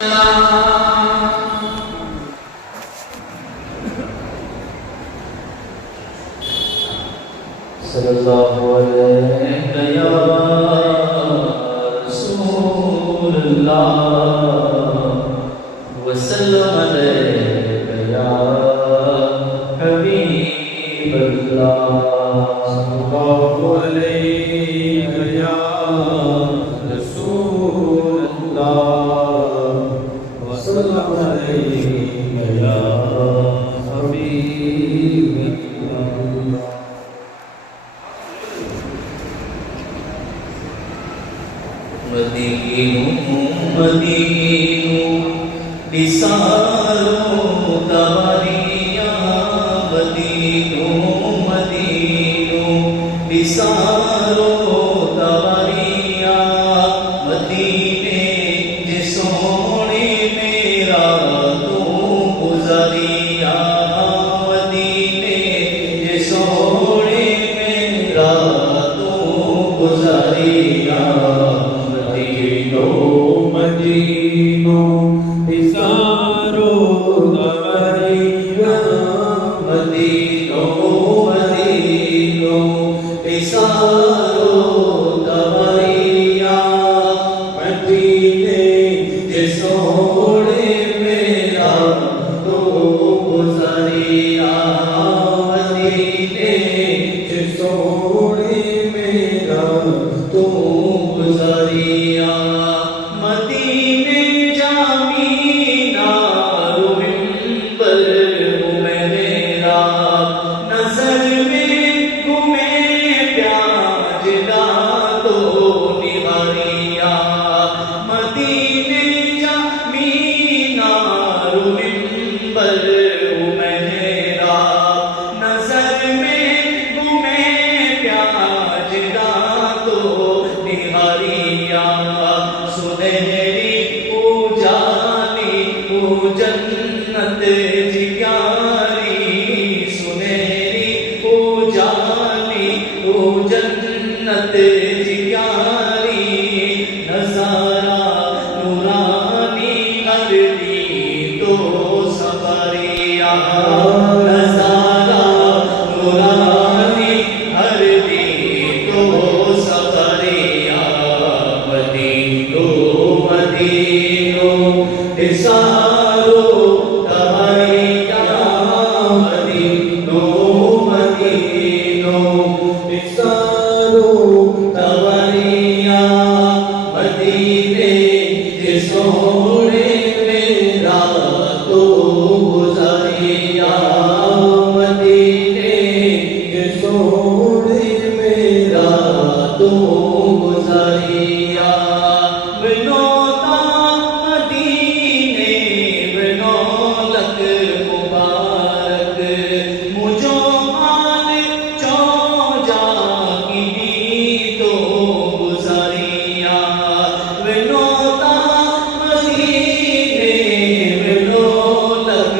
صلی اللہ علیہ یا رسول اللہ وسلم علیہ یا حبیب اللہ صلی اللہ علیہ یا رسول اللہ وسلم علیہ یا حبیب اللہ. مدینو نثارو تواریاں مدینو نثارو تواریاں مدینے جے سونے میرا تو گزاریاں مدینے جے سونے میرا تو گزاریاں مدینو نثارو تواریاں مدینو نثارو تواریاں مدینے جے سونے میرا تو گزاریاں مدینے جے سونے میرا تو گزاریاں مدینے جامینہ رومبر گھومے میرا نظر میں گھومے پیاج تو نہاریاں مدینے جامینہ رومبر گھومے میرا نظر میں گھومے پیاج تو نہاریاں سنہری اجالی او جنت جیاری سنہری اجالی او جنت جیاری نظارہ نورانی اردی تو سفریاں نظارہ نورانی اردی تو سفریاں مدینو نثارو تواریاں مدینو نثارو تواریاں مدینے جے سونے میرا تو گزاریاں مدینے جے سونے میرا تو گزاریاں بنوتا مدینے بنولک مبارک مجھو مال چو جا کی تو گزاریاں بنوتا مدینے بنولک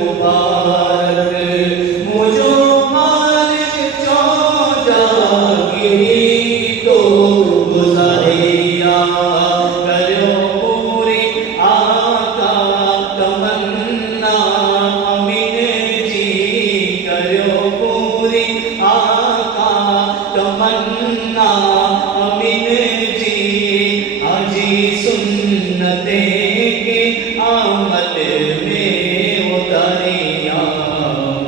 مبارک مجھو مال چو جا کی تو گزاریاں کرو پوری آقا تمنا امین جی کرو پوری آقا تمنا امین جی حاجی سنتیں کے عمل میں اتاریاں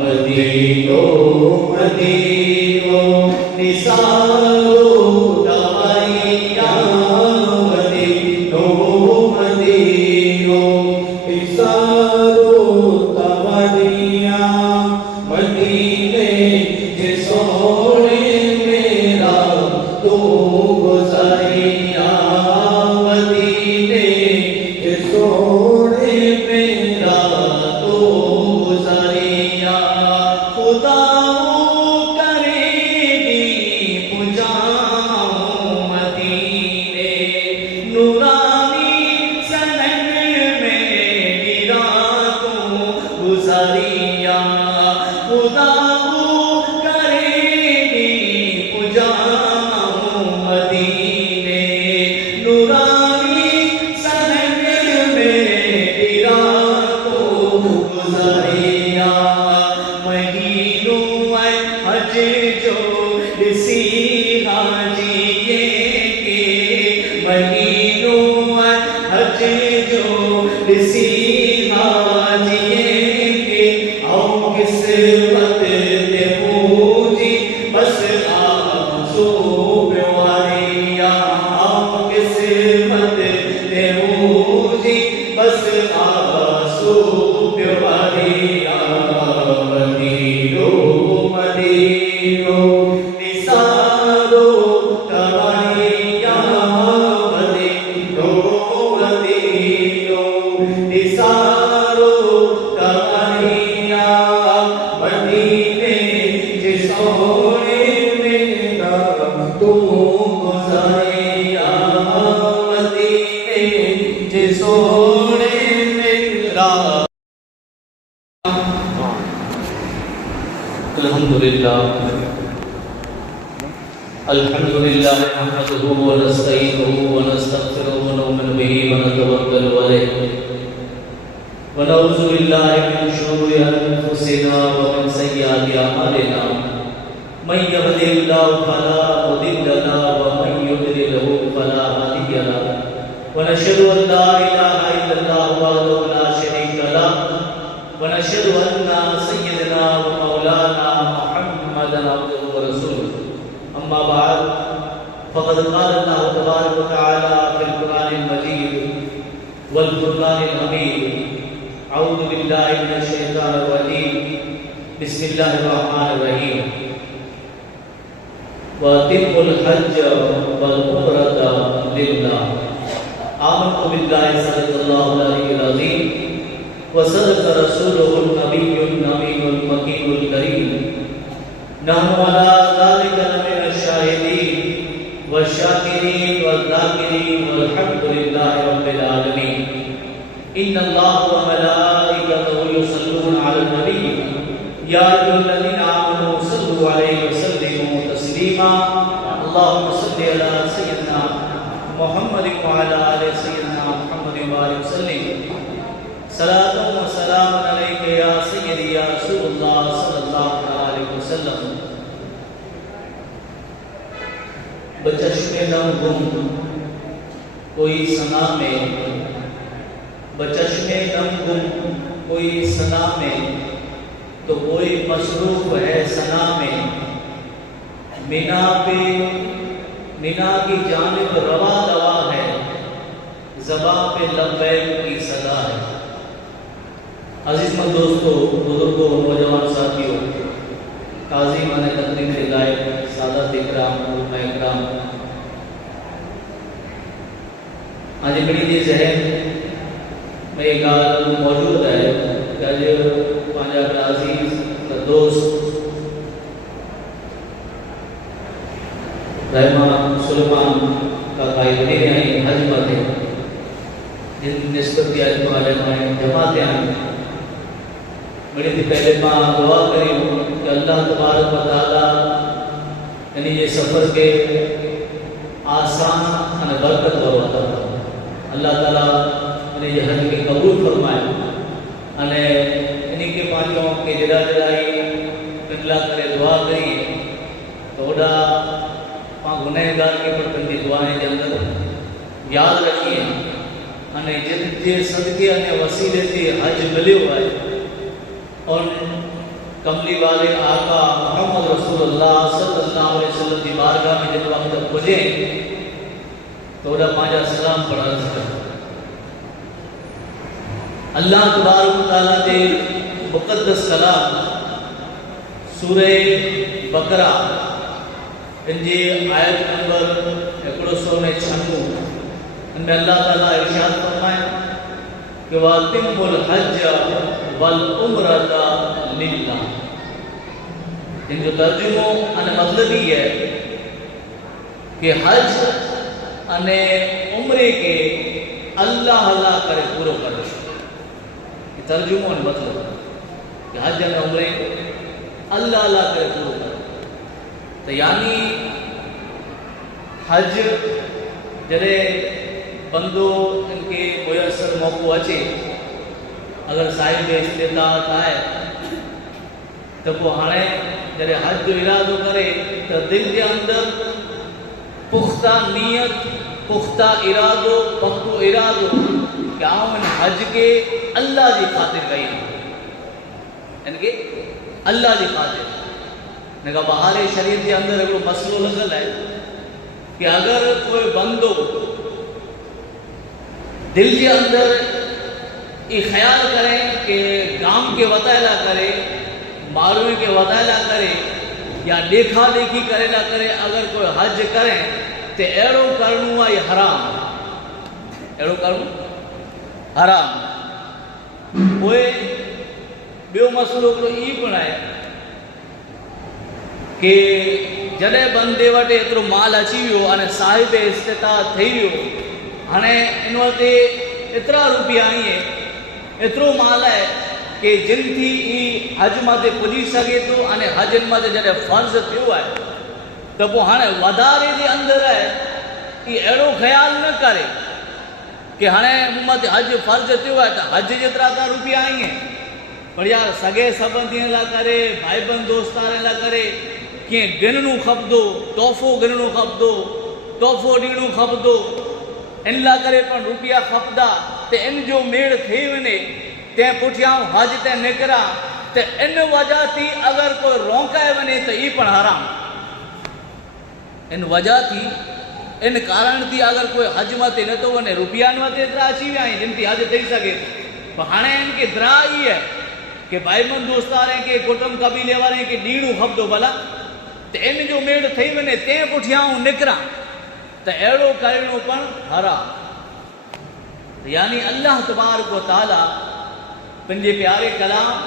مدینو نثارو تواریاں مدینو نثارو تواریاں مدینے جے سونے میرا تو گزاریاں مدینے جے سونے میرا تو گزاریاں خدا مدینے نورانی سنگ میں ॾिसी हाजीअ ऐं किस्मत ते मुंहिंजी बसि आसो पियो हरिया ऐं किस्मत ते मुंहिंजी बसि आसो पियो हरिया मदीनो मदीनो निसारो तवरिया मदीनो मदीनो निसारो तवरिया मदीने जे सोने मेरा तू गुज़रिया मदीने जे सोने मेरा अल्हम्दुलिल्लाह नहमदुहु व नस्तईनुहु व नस्तगफिरुहु व नु'मिनु बिही व नतवक्कलु अलैहि व नऊज़ु बिल्लाहि मिन शुरूरि अनफुसिना व मिन सय्यिआति अअमालिना मन यहदिहिल्लाहु फला मुदिल्ल लहु व मन युद्लिलहु फला हादिय लहु व नशहदु अन ला इलाहा इल्लल्लाहु वहदहु ला शरीका लहु व नशहदु अन्ना सय्यदना व मौलाना मुहम्मदन अब्दुहु व रसूलुहु अम्मा बाद फक़द क़ाल अल्लाहु तबारक व तआला फ़िल क़ुरानिल मजीद वल फ़ुरक़ानिल हमीद अऊज़ु बिल्लाहि मिनश शैतानिर रजीम बिस्मिल्लाहिर रहमानिर रहीम व अतिम्मुल हज्ज वल उम्रता लिल्लाह आमनतु बिल्लाहि सल्लल्लाहु अलैहि वसल्लम व सदक़ रसूलुहुन नबियुन अमीनुल मकीनुल करीम नहनु अला ज़ालिका लमिनश शाहिदीन वश्शाकिरीन वज़ाकिरीन वल्हम्दुलिल्लाहि रब्बिल आलमीन इन्नल्लाह व मलाइकतहु युसल्लूना अलन नबी या अय्युहल्लज़ीना आमनू सल्लु अलैहि व सल्लिमू तस्लीमा अल्लाहुम्मा सल्लि अला सय्यिदिना मुहम्मदिन व अला आलि सय्यिदिना मुहम्मदिन व आलिहि वसल्लम सलातु व सलामुन अलैका या सय्यदी या रसूलल्लाह सल्लल्लाहु अलैहि वसल्लम बचश्मे नम गुम कोई सना में बचश्मे नम गुम कोई सना में तो कोई मसरूफ है सना में मीना की जानिब रवा दवा है ज़बां पे लब्बैक की सदा है। अज़ीज़मंद दोस्तों, बुजुर्गों, नौजवान साथियों, काजी माने तकरीम के लायक सादत इकराम उलमा इकराम, आज बड़ी जी जहन में एक गाल मौजूद है कि आज पंहिंजा अज़ीज़ दोस्त रहमा सुलेमान का काई वॾी आई हज मथे जिन निस्बत आज जमात आई बड़ी थी पहले मां दुआ करी कि अल्लाह तबारक व तआला यानी ये सफ़र के आसान अने बरकत वारो अता फरमाए। अल्लाह ताला यानी ये हज के कबूल फरमाए अने इन्हीं के पांचों के जड़ा जड़ाई पिछला करे दुआ करी तो ओडा मां गुनहगार के पर पंहिंजी दुआएं जे अंदर याद रखिए अने जिन जे सदके अने वसीले से हज मिलियो है और कमली वाले आका मोहम्मद रसूलुल्लाह सल्लल्लाहु अलैहि वसल्लम की बारगाह में जब वक्त पुजे तो ओडा पांजा सलाम पढ़ा अल्लाह तबारक व तआला जे मुक़द्दस कलाम सूरह बकरा इनजे आयत नंबर 196 इनमें अल्लाह ताला इरशाद फरमाए कि वातिमुल हज वल उम्रता लिल्लाह। इनजो तर्जुमो अने मतलब ही है कि हज अने उम्रे के अल्लाह अल्लाह करे पूरो कर। तर्जुमो अने मतलब कि हज अने उम्रे अल्लाह अल्लाह करे पूरो कर। तो यानी हज जड़े बंदो इनके मुयसर मौक़ो अचे अगर साहिब इस्तिताअत आए तो वो हाँ जड़े हज जो इरादो करे तो दिल के अंदर पुख्ता नीयत पुख्ता इरादो पक्को इरादो कि आऊं इन حج کے اللہ جی خاطر کئی ان کے اللہ جی خاطر نے کہا بہار شریف کے اندر ایک مسئلہ لگل ہے کہ اگر کوئی بندو دل کے اندر یہ خیال کرے کہ گام کے وطائلہ کرے ماروی کے وطائلہ کرے یا دیکھا دیکھی کرے نہ کرے اگر کوئی حج کرے تو ایڑو کرنو ہے یہ حرام ایڑو کرنو حرام کوئی بیو مسئلو کو یہ بنائے کہ جڑے بندے وٹے اترو مال اچی ویو اور صاحب استطاعت تھی ویو ہنے ان وٹے اترا روپیہ آئی ہے اترو مال ہے کہ جن تھی ای حج ماتے پجی سکے تو انے حج ماتے جڑے فرض تھیو ہے تو وہ ہنے ودارے دے اندر ہے ای ایڑو خیال نہ کرے کہ ہنے ماتے حج فرض تھیو ہے تو حج جترا تا روپیہ آئی ہیں پر یار سگے سبندین لا کرے بھائی بند دوستانے لا کرے کہ گننو خبدو توفو گننو خبدو توفو ڈینو خبدو ان لا کرے پر روپیہ خبدا تے ان جو میڑ تھی ونے تے پٹھیاں حج تے نکرا تے ان وجہ تھی اگر کوئی رونکائے ونے تو یہ پڑھ حرام ان وجہ تھی ان کارن تھی اگر کوئی حج ماتے نہ تو ونے روپیہ نواتے اترا اچھی بھی آئیں جن تھی حج تھی سکے تو ہانے ان کے درا ہی ہے کہ بھائی من دوستارے کے کٹم قبیلے والے کے ڈیڑو خبدو بلا تے ان جو میڑ تھی ونے تے پٹھیاں نکرا تو ایڑو کرنو پن حرام یعنی اللہ تبارک و تعالی پنجے پیارے کلام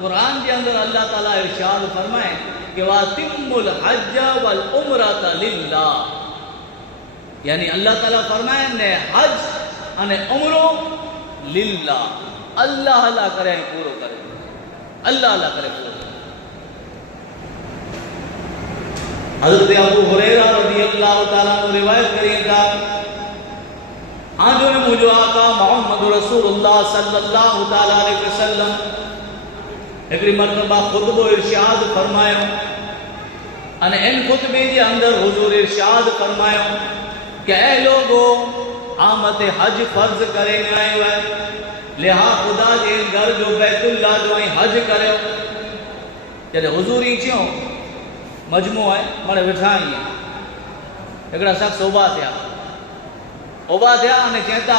قرآن کے اندر اللہ تعالیٰ ارشاد فرمائے کہ وَاتِمُّ الْحَجَّ وَالْعُمْرَةَ لِلَّهِ یعنی اللہ تعالیٰ فرمائے نے حج انے عمرو للہ اللہ اللہ کرے پورو کرے اللہ اللہ کرے پورو کرے حضرت ابو ہریرہ رضی اللہ تعالیٰ نے روایت کریں تھا آنجو نے مجھو آقا محمد رسول اللہ صلی اللہ تعالیٰ علیہ وسلم ایک مرتبہ خطبہ ارشاد فرمائے ان خطبے کے اندر حضور ارشاد فرمائے کہ اے لوگو آمد حج فرض کرے میں آئے ہوئے لہا خدا جن گھر جو بیت اللہ جو آئیں حج کرے جب حضوری چیوں مجموع ہے مڑے بٹھائیں ایکڑا شخص اوبا تھیا اوبا تھیا انہیں چہتا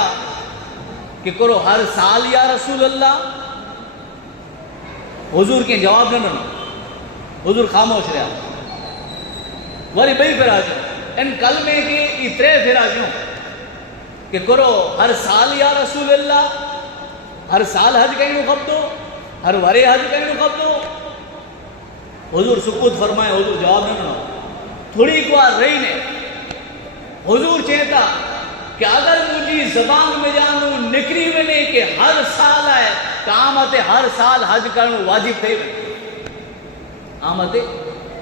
کہ کرو ہر سال یا رسول اللہ حضور کے جواب نہ حضور خاموش رہا وری بھئی پھر آجو ان کلمے کے اترے پھر آجو کہ کرو ہر سال یا رسول اللہ ہر سال حج کہیں نو خب دو ہر ورے حج کہیں نو خب دو حضور سکوت فرمائے حضور جواب نہ تھوڑی ایک بار رہی نے حضور چہتا کہ اگر مجھے زبان میں جانو نکری ونے کہ ہر سال آئے تو آمد ہر سال حج کرنو واجب تھے ونے آمد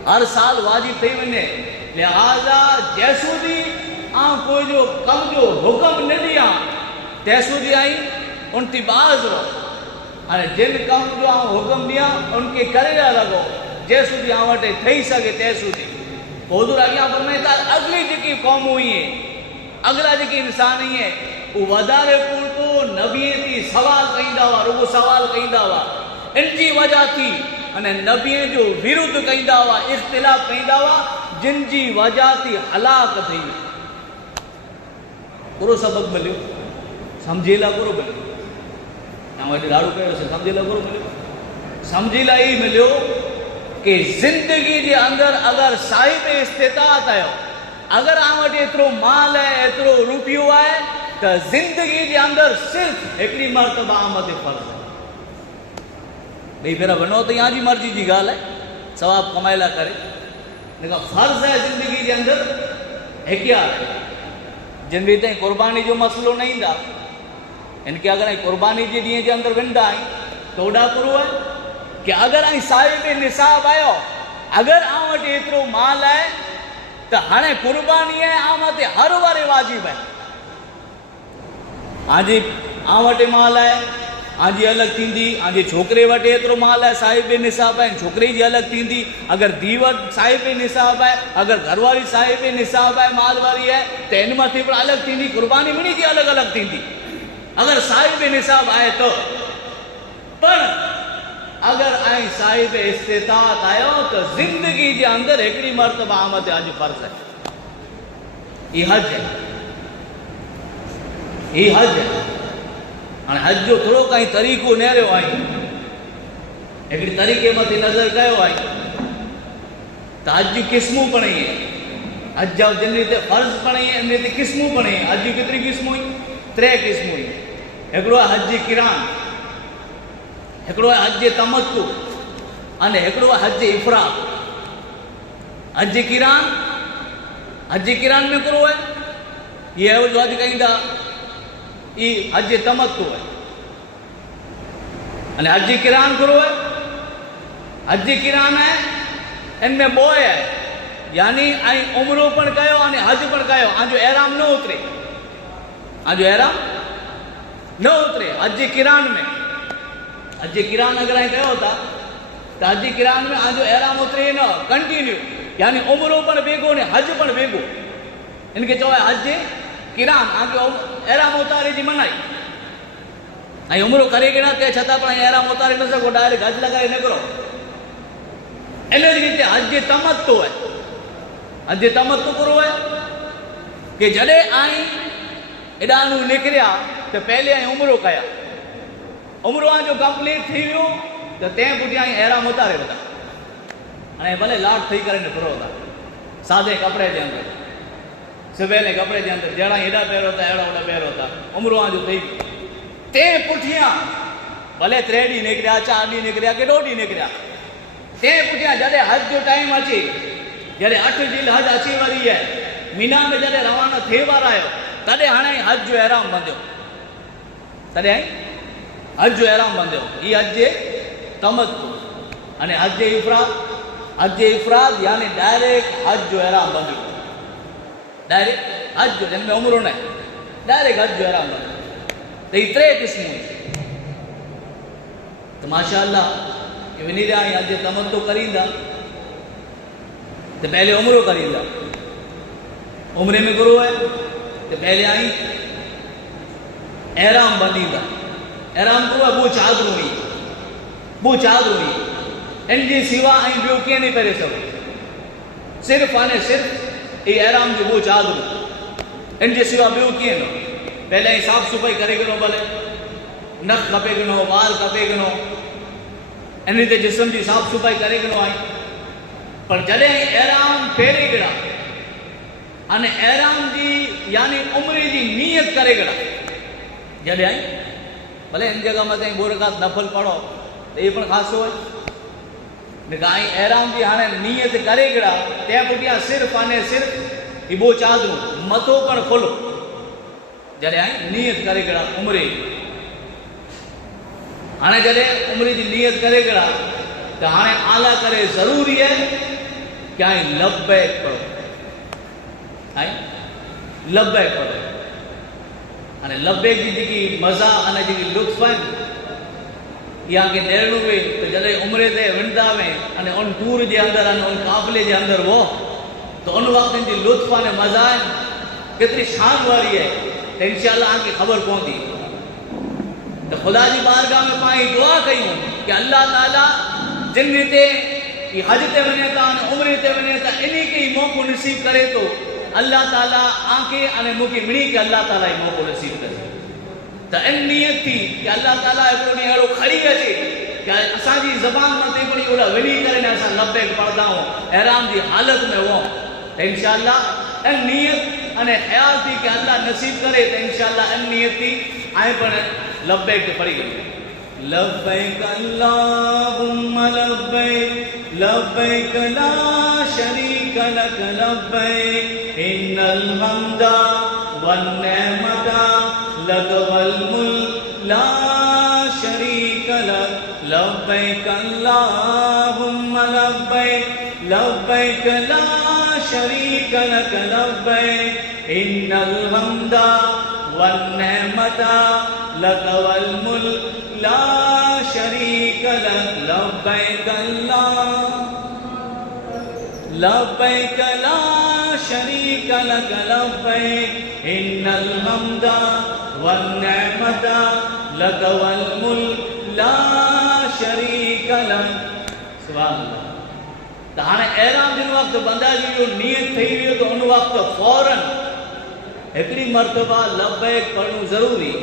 ہر سال واجب تھے ونے لہذا جیسو دی آن کوئی جو کم جو حکم نہ دیا تیسو دی آئی ان تی باز رو جن کم جو آن حکم دیا ان کے کرے جا لگو جیسو دی آوٹے تھئی سکے تیسو دی حضور آگیا فرمائے تا اگلی جکی قوم ہوئی ہے اگلا جکی انسان ہی ہے وہ ودارے پور تو نبی تھی سوال کہیں داوا رگو سوال کہیں داوا ان کی وجہ تھی نبی جو ویرود کہیں داوا اختلاف کہیں داوا جن جی وجہ تھی ہلاک تھی کرو سبق ملیو سمجھیلا کرو ملیو ہمارے دارو کہے اسے سمجھیلا کرو ملیو سمجھیلا ہی ملیو کہ زندگی کے اندر اگر صاحب استطاعت ہے اگر آمد اترو مال ہے اترو روپیو ہے تو زندگی کے اندر صرف ایکڑی مرتبہ آمد فرض ہے بھئی پھر بنو تو یہاں جی مرضی جی گال ہے ثواب کمائلہ کرے لیکن فرض ہے زندگی کے اندر ہے کیا ہے جن بھی تہیں قربانی جو مسئلہ نہیں دا ان کے اگر قربانی جی دیئے کے اندر ونڈا آئیں تو اڈا کرو ہے کہ اگر آئیں صاحب نصاب آئے اگر آمد اترو مال ہے تو ہنے قربانی ہے آمد ہر وارے واجب ہے آجی آمد مال ہے آجی الگ تین دی آجی چھوکرے وٹے اترو مال ہے صاحب نصاب ہے چھوکرے جی الگ تین دی اگر دیوٹ صاحب نصاب ہے اگر گھر والی صاحب نصاب ہے مال والی ہے تو ان ماتھے پر الگ تین دی قربانی منی جی الگ الگ تین دی اگر صاحب نصاب آئے تو پر اگر آئی صاحب استطاعت آئے تو زندگی کے اندر ایکڑی مرتبہ آمد آج فرض ہے. یہ حج ہے. یہ حج ہے. حج جو تھوڑو کئی طریقو نہ رہو آئی ایکڑی طریقے مت نظر کयो آئی تو حج کی قسموں پڑی ہیں. حج جن تے فرض پڑی ہیں ان تے قسموں پڑی ہیں. حج کتری قسموں ہوئی؟ 3 قسموں ہوئی. ایکڑو حج کران، ایکڑو حج تمتع اور ایکڑو حج افراد. حج کران میں کرو ہے یہ ہے جو حج کہیں دا یہ حج تمتع ہے. حج کران کرو ہے. حج کران ہے ان میں بوئے ہے یعنی عمرو پڑ کہو حج پڑ کہو آجو احرام نہ اترے. آجو احرام نہ اترے حج کران میں. حج کران اگر کہو ہوتا تو حج کران میں آجو احرام اترے نہ کنٹینیو یعنی عمرو پڑ بیگو نے حج پڑ بیگو. ان کے چوہ حج کران آگے احرام اتارے جی منائی آئی عمرو کرے گنا تے چھتا پر احرام اتارے نہ سکو ڈائریکٹ حج لگائے نہ کرو. ان ریتے حج تمتع ہے. حج تمتع کرو ہے کہ جڑے آئی اڈانو نکریا تو پہلے آئی عمرو کیا. عمرو جو کمپلیٹ تھی ویو تو تیں پٹی آئی احرام اتارے وتا. ہنے بھلے لاٹ تھی کرے نہ کرو تا سادے کپڑے دے اندر سبیلے کپڑے دے اندر جڑا ایڈا پیر ہوتا ایڑا اوڑا پیر ہوتا عمرو جو تھی تیں پٹھیاں بھلے 3 ڈی نکریا 4 ڈی نکریا کہ 2 ڈی نکریا تیں پٹھیاں جڑے حج جو ٹائم اچے جڑے 8 ذی حج اچی وری ہے مینا میں جڑے روانہ تھے وار آयो تڈے ہنے حج جو احرام بندھو. تڈے حج جو احرام بندھو. یہ حج تمتع અને حج افراد یعنی ڈائریکٹ حج جو احرام بندھو. ڈائریکٹ حج جو جن میں عمرو نہیں ڈائریکٹ حج جو احرام بندھو. تو یہ 3 قسمیں ہیں. تو ماشاءاللہ یہ ونی رہا ہے حج تمتع کریندا تو پہلے عمرو کریندا. عمرے میں کرو ہے تو پہلے آئی احرام بندیندا. احرام کرو ہے بو چادر ہوئی بو چادر ہوئی ان جی سوا آئی بیو کیے نہیں پہلے سب صرف آنے صرف یہ احرام جو بو چادر ان جی سوا بیو کیے نو. پہلے ہی صاف صفائی کرے گنو بھلے نخ کپے گنو وال کپے گنو ان تے جسم کی صاف صفائی کرے گنو آئی. پر جڑے احرام پھیرے گڑا અને احرام دی یعنی عمرے دی نیت کرے گڑا جڑے آئی بھلے ان جگہ میں تائیں 2 رکعت نفل پڑھو تو یہ پن خاص ہوئے لیکن آئی احرام دی ہانے نیت کرے گڑا تے پٹیاں صرف آنے صرف بو چادروں متو پر کھولو جڑے آئی نیت کرے گڑا عمرے ہانے جڑے عمرے دی نیت کرے گڑا تو ہانے اعلیٰ کرے ضروری ہے کہ آئی لبیک پڑھو. آئی لبیک پڑھو. અને લબ્બેક જી મજા અને જે લુત્ફ है या के नेरणु में तो जले उम्रे ते वंदा में અને उन टूर जे अंदर અને उन काफले जे अंदर वो तो उन वक्त जी लुत्फ અને मजा है कितनी शान वाली है तो इंशाल्लाह आके खबर पहुंची. तो खुदा जी बारगाह में पाई दुआ कयूं कि अल्लाह ताला जिन ते ये हज ते वने ता उम्रे ते वने ता इन्हीं के मौको नसीब करे तो अल्लाह ताला आके अने मुके मिली के अल्लाह ताला ये मौको नसीब करे. तो इन नियत थी कि अल्लाह ताला एड़ो ने एड़ो खड़ी अचे कि असा जी ज़बान मते पड़ी ओड़ा वनी करे ने असा लब्बैक पढ़दा हो एहराम दी हालत में हो तो इंशाल्लाह इन नियत अने ख्याल थी कि अल्लाह नसीब करे तो इंशाल्लाह इन नियत थी आए पण लब्बैक पड़ी गई. लब्बैक अल्लाहुम्मा लब्बैक लब्बैक ला शरीक लक लब्बैक इन्नल हम्दा वन नेमता लक वल मुल्क ला शरीक लक लब्बैक अल्लाहुम्मा लब्बैक लब्बैक ला शरीक लक लब्बैक इन्नल हम्दा वन नेमता लक वल मुल्क ला शरीक लक लब्बैक लब्बैक ला शरीक लक लब्बैक इन्नल हम्दा والنعمت لك والملك لا شريك لك. سبحان اللہ. تو ہانے احرام جن وقت بندہ جی جو نیت تھی ہوئی تو ان وقت فوراً ایکڑی مرتبہ لبیک پڑھنو ضروری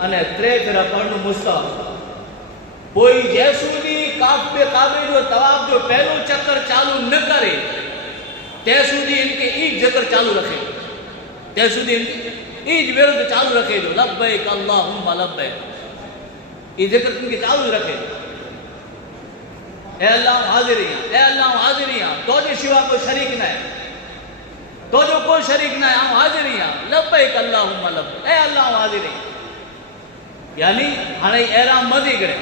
અને 3 ફેરા પઢનું મુસ્તાહબ. કોઈ જેસુદી કાબે જો તવાફ જો પહેલો ચક્કર ચાલુ ન કરે તે સુધી ઇનકે એક ચક્કર ચાલુ રખે, તે સુધી ای વિરુદ્ધ ચાલુ રખે જો લબ્બૈક અલ્લાહુમ્મા લબ્બૈક ای ذکر ઇનકે ચાલુ રખે. اے اللہ حاضری ہیں، اے اللہ حاضری ہیں، تو جو سوا کوئی شریک نہ ہے، تو جو کوئی شریک نہ ہے، ہم حاضری ہیں لبیک اللہم لبیک، اے اللہ حاضری ہیں. یعنی ہانے احرام مدی کرے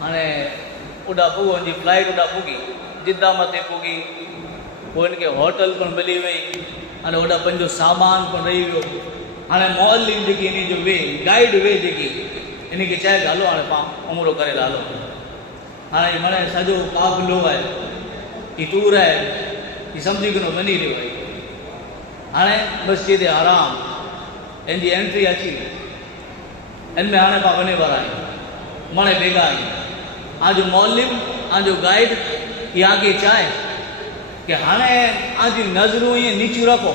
ہانے اڈا پوگو ان جی فلائٹ اڈا پوگی جدہ متے پوگی وہ ان کے ہوٹل پر ملی وئی ہانے اڈا پنجو سامان پر رہی گو ہانے معلم جکی انہی جو وے گائیڈ وے جکی انہی کے چاہے گالو ہانے پا عمرو کرے لالو ہانے منے سجو قافلو ہے یہ ٹور ہے یہ سمجھی کنو منی رہی ہوئی ہانے مسجد حرام ان جی انٹری اچھی ان میں آنے پا بنے بار آئی منے بیگا آئی آجو معلم آجو گائیڈ یہ آگے چاہے کہ ہانے آجی نظروں یہ نیچو رکھو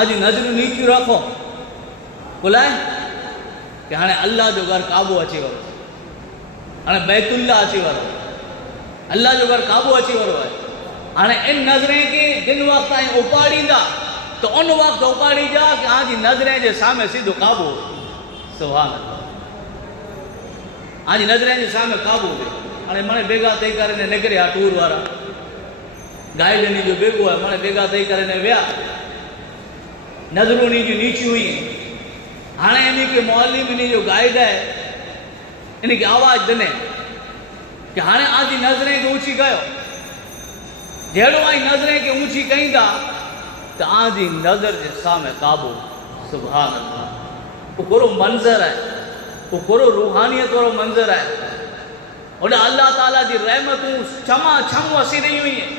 آجی نظروں نیچو رکھو بلائے کہ ہانے اللہ جو گھر قابو اچھی ورو ہانے بیت اللہ اچھی ورو اللہ جو گھر قابو اچھی ورو ہے ہانے ان نظریں کے جن وقت آئیں اپاڑی دا تو ان وقت اپاڑی جا کہ آجی نظریں جو سامنے سیدھو قابو سبحان اللہ آج نظریں جی سامنے قابو دے ہانے منے بیگا تے کرنے نکریا ٹور وارا گائیڈ نے جو بیگو ہے منے بیگا تے کرنے ویا نظروں نہیں جو نیچی ہوئی ہیں ہانے انہی کے معلم انہی جو گائیڈ ہے انہی کی آواز دنے کہ ہانے آجی نظریں کے اونچی گئے جہڑو آئی نظریں کے اونچی کہیں دا تو آجی نظر جی سامنے قابو سبحان اللہ. وہ کرو منظر ہے وہ کرو روحانیت کرو منظر ہے اور اللہ تعالیٰ جی رحمتوں چھما چھم وسی رہی ہوئی ہیں.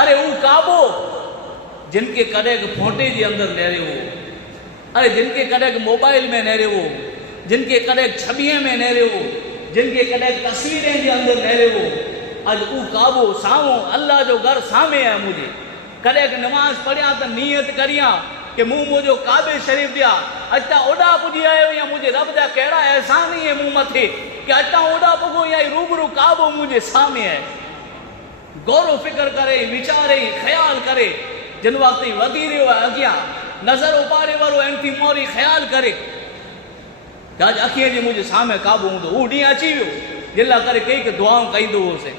ارے وہ کعبو جن کے کڑیک پھونٹے جی اندر لے رہے ہو ارے جن کے کڑیک موبائل میں لے رہے ہو جن کے کڑیک چھبیے میں لے رہے ہو جن کے کڑیک تصویریں جی اندر لے رہے ہو آج وہ کعبو سامو اللہ جو گھر سامے ہے مجھے کڑیک نماز پڑھیا تو نیت کریاں کہ مجھو کعبے شریف دیا اچھا اوڈا پجی آئے ہو یا مجھے رب دا کہڑا احسان ہی ہے متھے کہ اچھا اوڈا پگو یا روبرو کعبو مجھے سامنے ہے. غور و فکر کرے وچارے خیال کرے جن وقت ودی رہے ہو اگیا نظر اپارے ورو انتی موری خیال کرے کہ آج اکھیے جی مجھے سامنے کعبو ہوں تو اوڈی اچھی ہو جلہ کرے کئی کہ دعاؤں کئی دو سے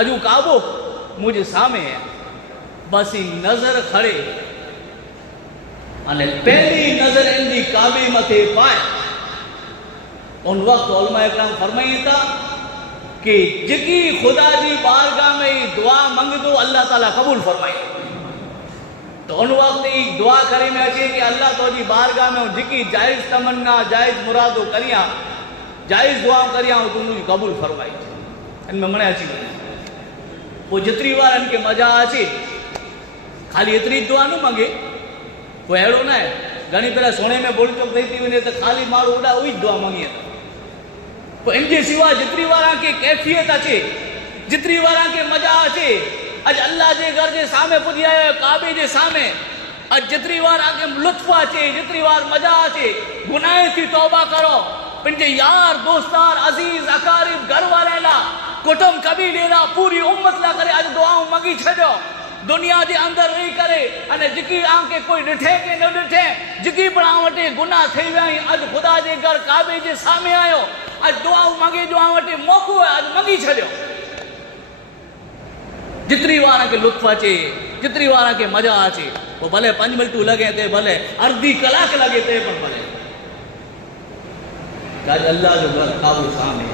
اجو کعبو مجھے سامنے ہے بس نظر کھڑے અને પહેલી નજર એની કાબે મથે પાય उन वक्त उलमा इकराम फरमाई था कि जिकी खुदा जी बारगाह में दुआ मंग दो अल्लाह ताला कबूल फरमाई. तो उन वक्त एक दुआ करे में अचे कि अल्लाह तो जी बारगाह में जिकी जायज़ तमन्ना जायज़ मुरादो करिया जायज़ दुआ करिया तो मुझे कबूल फरमाई. इनमें मने अची वो जितनी बार इनके मजा अचे खाली एतरी दुआ न मंगे वो अड़ो ना है घनी पहला सोने में बोल चुक थी वने तो खाली मारो उड़ा उही दुआ मंगी तो इनके सिवा जितनी बार के कैफियत अचे जितनी बार के मजा अचे अज अल्लाह के घर के सामने पुजी आयो काबे के सामने अज जितनी बार आके लुत्फ अचे जितनी बार मजा अचे गुनाह थी तौबा करो पंजे यार दोस्तार अजीज अकारिब घर वाले ला कुटुंब कबीले ला पूरी उम्मत ला करे अज दुआऊं मंगी छजो दुनिया के अंदर रही करे अने जिकी आंके कोई डिठे के न डिठे जिकी बनावटे गुनाह थई वई अज खुदा के घर काबे के सामने आयो अज दुआऊं मंगे जो आवटे मौको है अज मंगी छजो जितनी बार के लुत्फ अचे जितनी बार के मजा अचे वो भले 5 मिनट लगे थे भले अर्धी कलाक लगे थे पर भले आज अल्लाह जो घर काबू सामने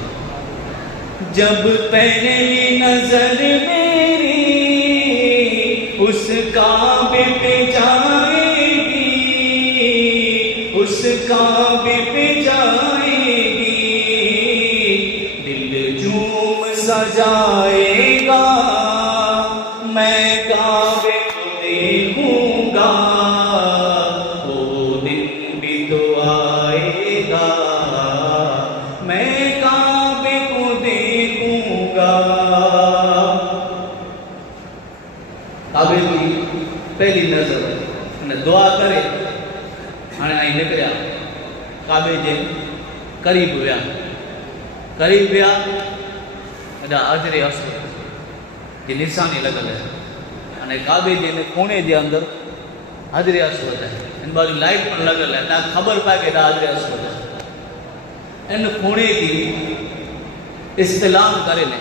जब पहली नजर मेरी उस काबे पे जाएगी उस काबे पे जाएगी दिल झूम सजाएगा मैं काबे को देखूंगा वो दिन भी گا، میں کعبے کو دیکھوں گا. کعبے کی پہلی نظر انہیں دعا کرے ہاں آئی نکریا کعبے جے قریب ویا ادا حجر اسود جی نشانی لگل ہے અને કાબે જે ખૂણે જે અંદર હાજરી અસ્વદ है इन बाजू लाइट पर लगल है ता खबर पाए के हाजरी अस्वद है इन खूणे की इस्तेलाम करे ने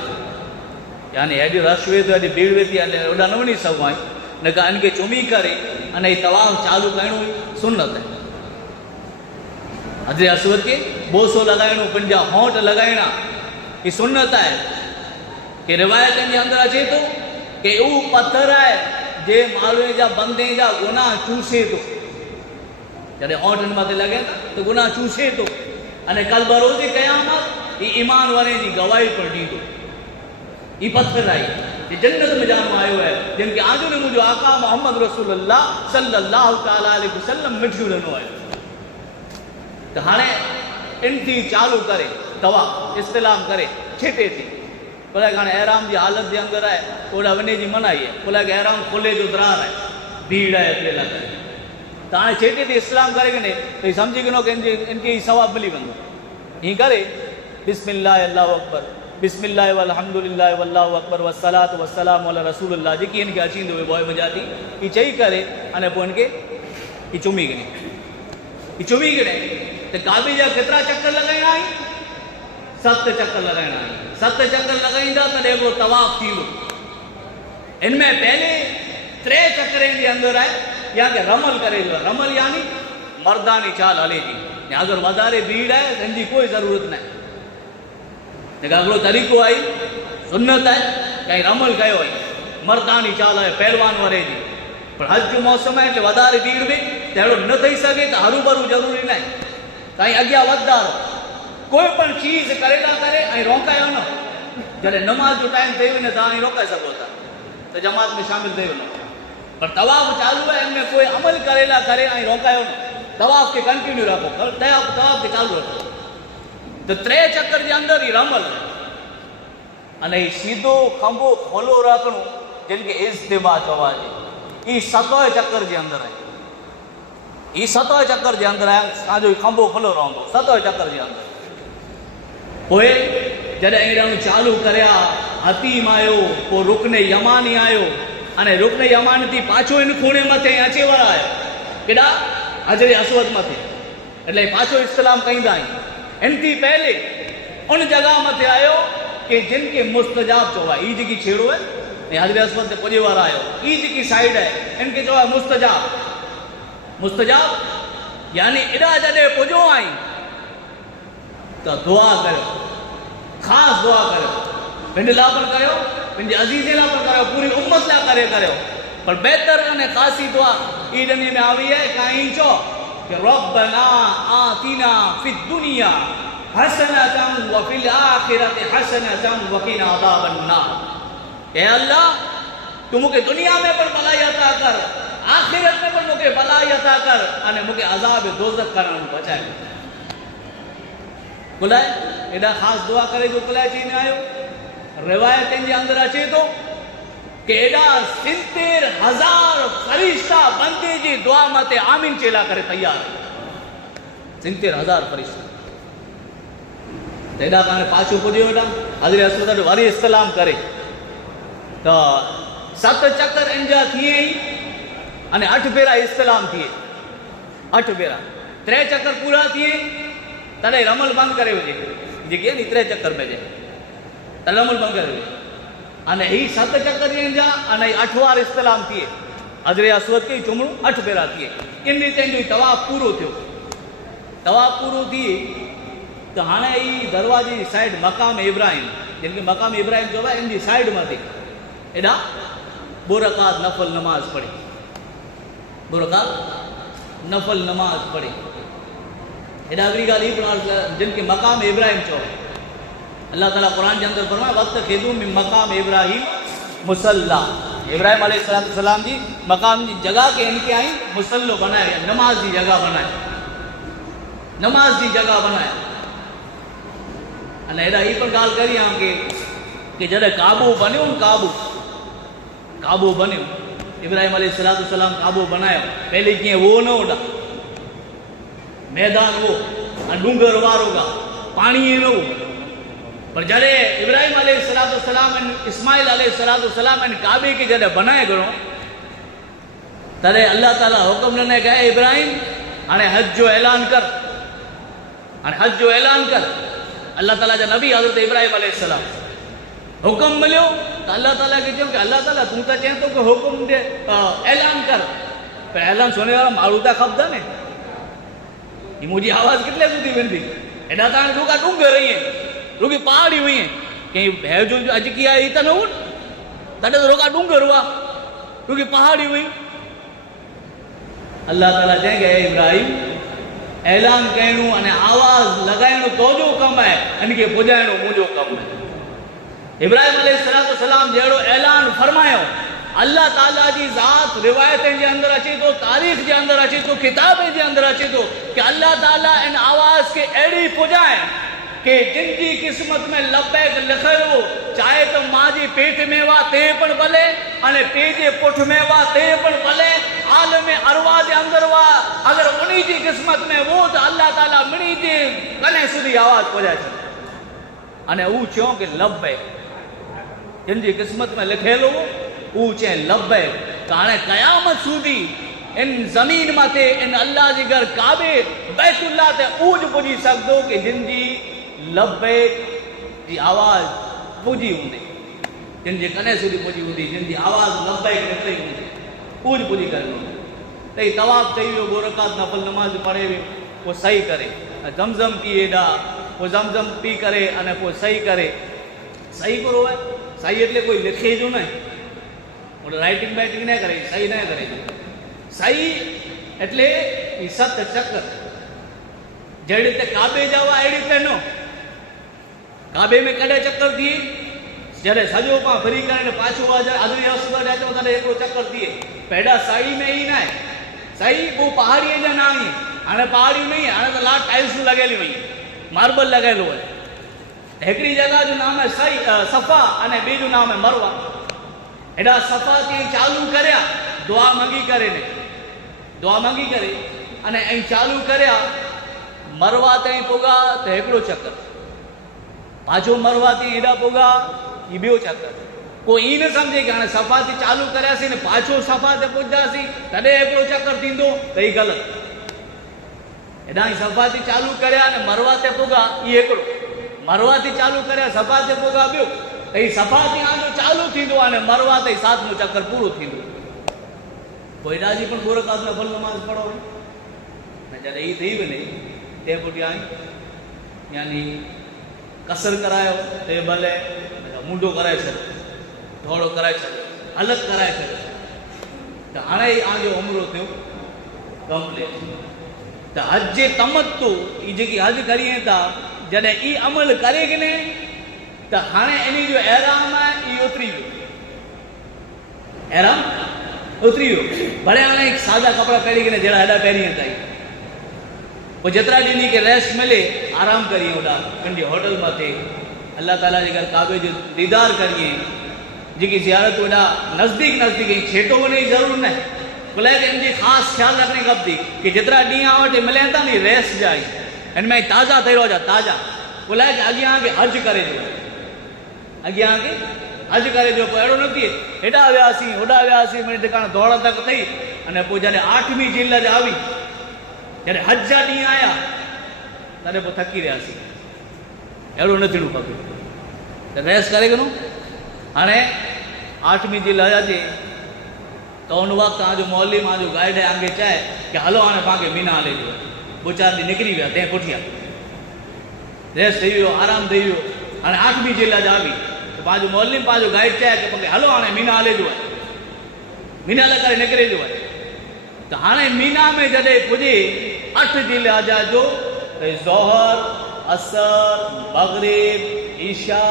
यानी एडी रशवे तो एडी भीड़ वेती अने ओडा न वणी सवाय ने का इनके चुमी करे अने तवाफ चालू करणो सुन्नत है. हाजरी अस्वद के बोसो लगाइणो पंजा होंठ लगाइणा ये सुन्नत है कि रिवायत के अंदर अचे तो कि वो पत्थर है जे माण्हू जा बंदे जा गुनाह चूसे तो जॾहिं होंठनि मथे लॻे तो गुनाह चूसे तो अने कल बरोज़ क़यामत ये ईमान वारे जी गवाही पण ॾींदो. ये पत्थर आई ये जन्नत में जानो आयो है जिन के आजो ने मुझे आका मोहम्मद रसूलुल्लाह सल्लल्लाहु तआला अलैहि वसल्लम मिठियो ॾिनो आहे. तो हाणे इनती चालू करे तवा इस्तेलाम करे छेटे थी बोला हाणे एहराम की हालत के अंदर है थोड़ा वने की मनाई है बोला कि एहराम खोले जो दरार है भीड़ है इतने लगे तो हाँ छेटे थी इस्लाम करे कि नहीं तो समझी गिनो कि इनके सवाब मिली वनो ही करे बिस्मिल्लाह अल्लाहु अकबर बिस्मिल्लाह वल्हम्दुलिल्लाह वल्लाहु अकबर वस्सलातु वस्सलामु अला रसूलिल्लाह जेकी इनके अचींदो हुए बोय मजाती ये चई करे अने पोइ इनके ये चुमी गिने तो काबे जा केतिरा चक्कर लगाइणा आई 7 चक्कर लगाइणा आई 7 चक्कर लगाईंदा तॾहिं हिकिड़ो तवाफ़ थींदो. इनमें पहले 3 चक्कर जे अंदर है या कि रमल करे रमल यानी मर्दानी चाल हले थी या अगर वधारे भीड़ है तो इनकी कोई ज़रूरत न जेका हिकिड़ो तरीक़ो आई सुन्नत है कहीं रमल कयो आई मर्दानी चाल है पहलवान वारे जी पर हज जो मौसम है એટલે વધારે ભીड़ में तो न थी सके तो हरू भरू जरूरी न कहीं अॻियां वधंदा रहो कोई पण चीज़ करे था करे ऐं रोकायो न जॾहिं नमाज जो टाइम थी वञे तव्हां ऐं रोकाए सघो था तो जमात में शामिल थी वञो पर तवाफ़ चालू है इनमें कोई अमल करेला करे ऐं रोकायो न तवाफ़ के कंटिन्यू रखो तवाफ़ के चालू रखो तो 3 चक्कर के अंदर ही रमल है अने सीधो खंभो खोलो रखणो जिनके इज्तिमा चवाजे ये 7 चक्कर के अंदर है ये 7 चक्कर के अंदर है साजो खंभो खोलो रहंदो 7 चक्कर के अंदर पोइ जॾहिं अहिड़ा चालू कर्या हतीम आयो पोइ रुकने यमानी आयो अने रुकने यमानी थी पाछो इन खूणे मथे अचे वारा आयो केॾा हजरे असवद मथे એટલે પાછો इस्लाम कईंदा आहियूं इनकी पहले उन जगह मथे आयो कि जिनके मुस्तजाब चवा ई जेकी छेड़ो है हजरे असवद ते पुॼे वारा आयो ई जेकी साइड है इनके चवा मुस्तजाब यानी एॾा जॾहिं पुॼो आई तो दुआ करो खास दुआ करो पंहिंजे लाइ पण कयो पंहिंजे अज़ीज़ लाइ पण कयो पूरी उम्मत लाइ करे कयो पर बेहतर अने ख़ासी दुआ ई ॾने में आई है कहीं चो कि रब्बना आतिना फिद दुनिया हसनतन व फिल आखिरति हसनतन व क़िना अज़ाबन नार ए अल्लाह तू मुके दुनिया में पण भलाई अता कर आखिरत में पण मुके भलाई अता कर अने मुके अज़ाब दोज़ख करण बचाए बुलाए एॾा ख़ासि दुआ करे जो बुलाए चईंदा आहियो रिवायतनि जे अंदरि अचे थो कि एॾा 70,000 फ़रिश्ता बंदे जी दुआ मथे आमीन चेला करे तैयार 70,000 फ़रिश्ता एॾा काने पाछो पुॼियो हेॾा हज़रत असवद वरी इस्लाम करे तो 7 चक्कर इंजा थिए ई अने 8 भेरा इस्लाम थिए 8 भेरा 3 चक्कर पूरा थिए तॾहिं रमल बंदि करे हुजे जेकी आहे नी 3 चक्कर में जे त रमल बंदि करे हुजे अने ही 7 चक्कर जा अने 8 वार इस्लाम थिए हजरे असवद के चुमणो 8 भेरा थिए इन रीते जो तवाफ़ पूरो थियो तवाफ़ पूरो थिए तो हाणे ही दरवाजे जी साइड मकाम इब्राहिम जिनके मकाम इब्राहिम चवा इन जी साइड में थी एॾा 2 रकात नफल नमाज पढ़ी 2 रकात नफल नमाज पढ़ी एॾा अगली ॻाल्हि ही जिनके मकाम इब्राहिम चओ अल्लाह ताला कुरान के अंदर फरमाया वक्त खेदू में मकाम इब्राहिम मुसल्ला इब्राहिम अलैहिस्सलाम जी मकाम की जगह के इनके आई मुसल्लो बनाए नमाज की जगह बनाए नमाज की जगह बनाया। अने एडा ई पण गाल करी कि जॾहिं काबो बन्यो न काबो बन्यो, इब्राहिम अलैहिस्सलाम काबो बनायो, पहले कीअं वो न होॾा मैदान वो डूंगर वारो का पानी न हो, पर जॾहिं इब्राहिम अलैहिस्सलाम इस्माइल अलैहिस्सलाम काबे के जॾहिं बनाए घणो, तॾहिं अल्लाह ताला हुकुम ॾिनई कि इब्राहिम हाणे हज जो ऐलान कर, अल्लाह ताला जा नबी हज़रत इब्राहिम अलैहिस्सलाम हुकुम मिलियो तो अल्लाह ताला के चयो कि अल्लाह ताला तू तो चए तो कि हुकुम दे ऐलान कर, पर ऐलान सुनने वाला माण्हू त खपंदा ने, ये मुझी आवाज़ कितने सुधी वेंदी, एॾा त हाणे रुॻा डूंगर हुई रुॻी पहाड़ी हुई, कहीं भय जो अॼु की आई त न हुन, तॾहिं त रुॻा डूंगर हुआ, रुॻी पहाड़ी हुई। अल्लाह ताला चए कि इब्राहिम ऐलान करणु अने आवाज़ लगाइणु तोजो कमु आहे, इनखे पुॼाइणु मुंहिंजो कमु आहे। इब्राहिम अलैहिस्सलाम जहिड़ो ऐलान फरमायो, अल्लाह ताला जी ज़ात रिवायतनि जे अंदरि अचे थो, तारीख़ जे अंदरि अचे थो, किताब जे अंदरि अचे थो कि अल्लाह ताला इन आवाज़ खे अहिड़ी पुॼाए कि जिन जी क़िस्मत में लबैक लिखियो, चाहे तो मां जी पेट में वा ते पण भले, अने पीउ जे पुठ में वा ते पण भले, आलम अरवा जे अंदरि वा अगर उन्हीं जी क़िस्मत में वो तो अल्लाह ताला मिणी जे कने सुधी आवाज़ पुॼाए छॾे, अने हू चयो कि लबैक, जिन जी क़िस्मत में लिखियल हो हू चए लबैक। त हाणे क़यामत सूदी इन ज़मीन मथे इन अल्लाह जे घर काबे बैतुल्लाह ते ऊज पुॼी सघंदो कि जिन जी लबैक जी आवाज़ पुॼी हूंदी, जिन जे कने सुधी पुॼी हूंदी, जिन जी आवाज़ लबैक निकिरी हूंदी, ऊज पुॼी करे हूंदी। त ही तवाफ़ कई वियो, 2 रकात नफ़ल नमाज़ पढ़े वियो, पोइ सही करे ज़मज़म पी हेॾा, पोइ ज़मज़म पी करे अने पोइ सही करे, सही करो है, सही એટલે કોઈ લખે જો નહીં, ઓલો રાઇટિંગ બાઇટિંગ ન કરે, સહી ન કરે, સહી એટલે ઈ 7 ચક્કર જેડી રીતે કાબે જવા એડી રીતે નો, કાબે में કડે ચક્કર દીએ, જ્યારે સજો પા ફરી કરીને પાછું આદરી હસબા જાતો તને એકલો ચક્કર દીએ, પેડા સહી में ही ना है, सही वो पहाड़ी जे ना ही, हाणे पहाड़ी नहीं, हाणे तो लाट टाइल्स लगेली हुई, मार्बल लगेलो है। हिकड़ी जगह जो नाम है सफ़ा अने बी जो नाम है मरवा। एडा सफ़ा थी चालू करया दुआ मंगी करे ने, दुआ मंगी करे अने ऐं चालू करया मरवा ताईं पुगा तो हिकड़ो चक्कर, पाछो मरवा थी एडा पुगा ये बियो चक्कर। कोई ई न समझे कि हाणे सफ़ा थी चालू करयासीं ने पाछो सफ़ा ते पुॼासीं तॾहिं हिकड़ो चक्कर थींदो, त ई ग़लति। एडा सफ़ा थी चालू करया ने मरवा ते पुगा ई हिकड़ो, मरवा थी चालू करे सफ़ा ते पुगा बियो, त ही सफ़ा थी आजो चालू थींदो अने मरवा ते 7मो चक्कर पूरो थींदो। पोइ एॾा जी पण 2 रकात नफ़ल नमाज़ पढ़ो ने, जॾहिं ही थी वञे ते पुठियां यानी कसर करायो ते भले मुंडो कराए छॾियो, थोड़ो कराए छॾियो, हलत कराए छॾियो, त हाणे ई आजो उमिरो थियो कंप्लीट। त हज जे तमत्तु ई जेकी हज करिए था, जॾहिं ई अमल करे ने त हाणे इन जो एहराम आहे ई उतरी वियो, एहराम उतरी वियो। भले हाणे सादा कपड़ा पहिरी करे जहिड़ा हेॾा पहिरीं ताईं, पोइ जेतिरा ॾींहं खे रेस्ट मिले आराम करिए, होॾा कंहिंजी होटल मथे अल्लाह ताला जे घर काबे जो दीदार करिए, जेकी ज़ियारत होॾा नज़दीक छेटो वञण जी ज़रूरत न आहे। भले इनजी ख़ासि ख़्यालु रखणी खपंदी कि जेतिरा ॾींहं वटि मिलनि था नी रेस्ट जा ई, इनमें ताज़ा थी रहो, ताज़ा बोला कि अॻियां के हज करे जो, अॻियां के हज करे जो। पोइ अहिड़ो न थिए हेॾा वियासीं होॾा वियासीं, मुंहिंजे ठिकाणे दौड़ तक थी, अने पोइ जॾहिं 8वीं झील आई, जॾहिं हज जा ॾींहं आया तॾहिं पोइ थकी रहियासीं, अहिड़ो न थियणो खपे। त रेस्ट करे वञो। हाणे 8वीं झील अचे त उन वक़्तु तव्हांजो मौली मां जो गाइड आगे चाहे कि हलो हाणे पाण मीना हले जो, 2-4 ॾींहं निकिरी विया, तंहिं पुठियां रेस्ट थी वियो, आराम थी वियो। हाणे 8वीं झील आई त पंहिंजो मौलवी पंहिंजो गाइड चए कि मूंखे हलो हाणे मीना हले जो आहे, मीना हले करे निकिरे जो आहे। त हाणे मीना में जॾहिं पुॼे 8 झील आजा जो त ज़ोहर, असर, मग़रिब, ईशा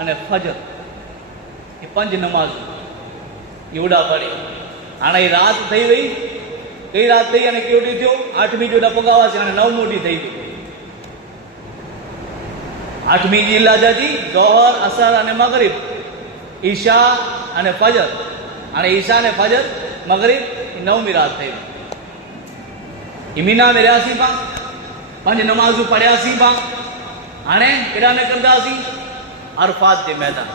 अने फजर, ये 5 नमाज़ूं इहोॾा पढ़ी। हाणे राति थी वई, कई राति थी, हाणे कहिड़ो ॾींहुं थियो, 8वीं जो न पुॻा हुआसीं, हाणे 9मों ॾींहुं थी वियो। 8મી જિલ્લાજા जी ज़ोहर असर અને મગરિબ ईशा અને ફજર અને ईशा અને ફજર મગરિબ 9મી રાત થઈ मीना में रहियासीं पां 5 नमाज़ूं पढ़ियासीं पां हाणे केॾा निकिरंदासीं अरफात जे मैदान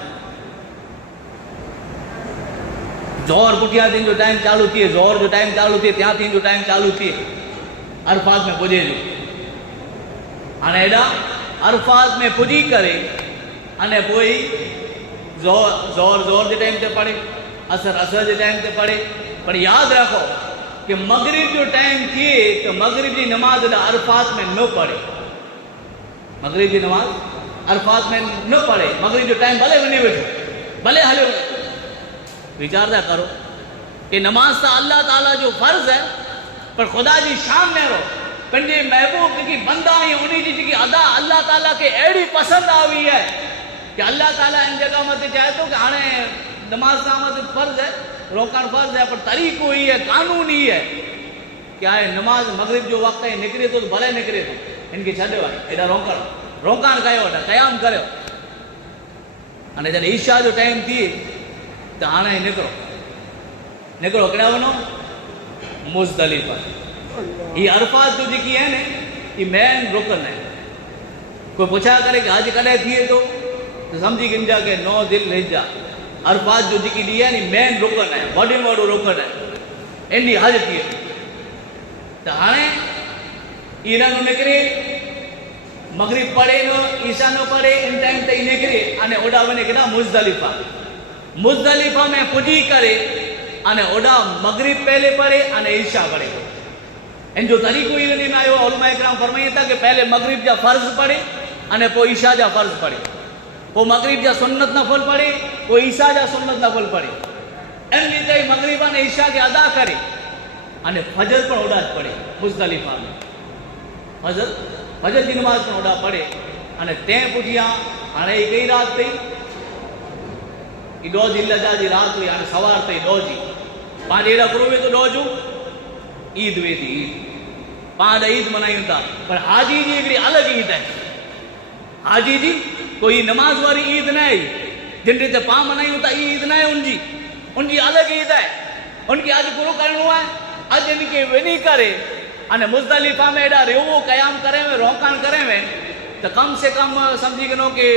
ज़ोहर पुठियां दिन जो टाइम चालू थिए ज़ोहर जो टाइम चालू थिए त्यां दिन जो टाइम चालू थिए अरफात में पुॼे जो हाणे हेॾा अरफात में पुॼी करे अने पोइ ज़ोहर जे टाइम ते पढ़े असर जे टाइम ते पढ़े पर यादि रखो कि मगरिब जो टाइम थिए तो मगरिब की नमाज अरफात में न पढ़े मगरिब की नमाज अरफात में न पढ़े मगरिब जो टाइम भले वञे वेठो भले हलो विचारदा करो कि नमाज तो अल्लाह ताला जो फर्ज है पर खुदा जी शान में रहो पंहिंजे महबूब की बंदा है उन्हीं जी की अदा अल्लाह ताला के अड़ी पसंद आई है कि अल्लाह ताला इन जगह मत चाहे तो कि हाँ नमाज नामाज फर्ज है रोकण फर्ज है पर तरीक़ो ही है कानून ही है क्या है नमाज मगरिब जो वक्त है निकरे तो भले निकरे तो इनके छॾियो आहे एॾा रोकण कयो एॾा क़याम करियो हाणे जॾहिं ईशा जो टाइम थिए तो हाणे निकिरो केॾा वञो मुज़दलिफ़ा ये अरफात जो जेकी है न ये मेन रुकन है कोई पुछा करे कि हज कॾहिं थिए तो समझी गिनजा के 9 ज़िलहिज्जा अरफात जो जेकी ॾींहुं आहे नी मेन रुकन है वॾे में वॾो रुकन है इन ॾींहुं हज थिए तो हाणे इन्ह निकिरे मगरिब पढ़े न ईशा न पढ़े इन टाइम ते निकिरे अने ओॾा वञे केॾा मुज़दलिफ़ा में पुॼी करे अने ओॾा मगरिब पहले पढ़े अने ईशा पढ़े इन जो तरीक़ो ही में आयो उलमा इकराम फरमाइनि था कि पहले मगरिब जा फ़र्ज़ पढ़े अने पोइ ईशा जा फ़र्ज़ पढ़े पोइ मगरिब जा सुन्नत नफ़ल पढ़े पोइ ईशा जा सुन्नत नफ़ल पढ़े इन ताईं मगरिब अने ईशा के अदा करे अने फजर पण ओॾा पढ़े मुज़दलिफ़ा में फजर की नमाज पण ओॾा पढ़े अने तंहिं पुठियां हाणे कई रात थी ॾोह ज़िलहिज्जा जी रात हुई हाणे सवार ताईं ॾोह जी पाण अहिड़ा कुरो वेठो ॾोह जूं ईद वेंदी ईद पाण ईद मनायूं था पर हाजी जी हिकिड़ी अलॻि ईद आहे हाजी जी कोई नमाज वारी ईद न आहे जिन ते पाण मनायूं था ई ईद न आहे उनजी अलॻि ईद आहे उनखे अॼु पूरो करिणो आहे अॼु इनखे वञी करे अने मुज़दलिफ़ा में एॾा रिवो क़याम करे में रोकण करे में तो कम से कम समझी गिनो कि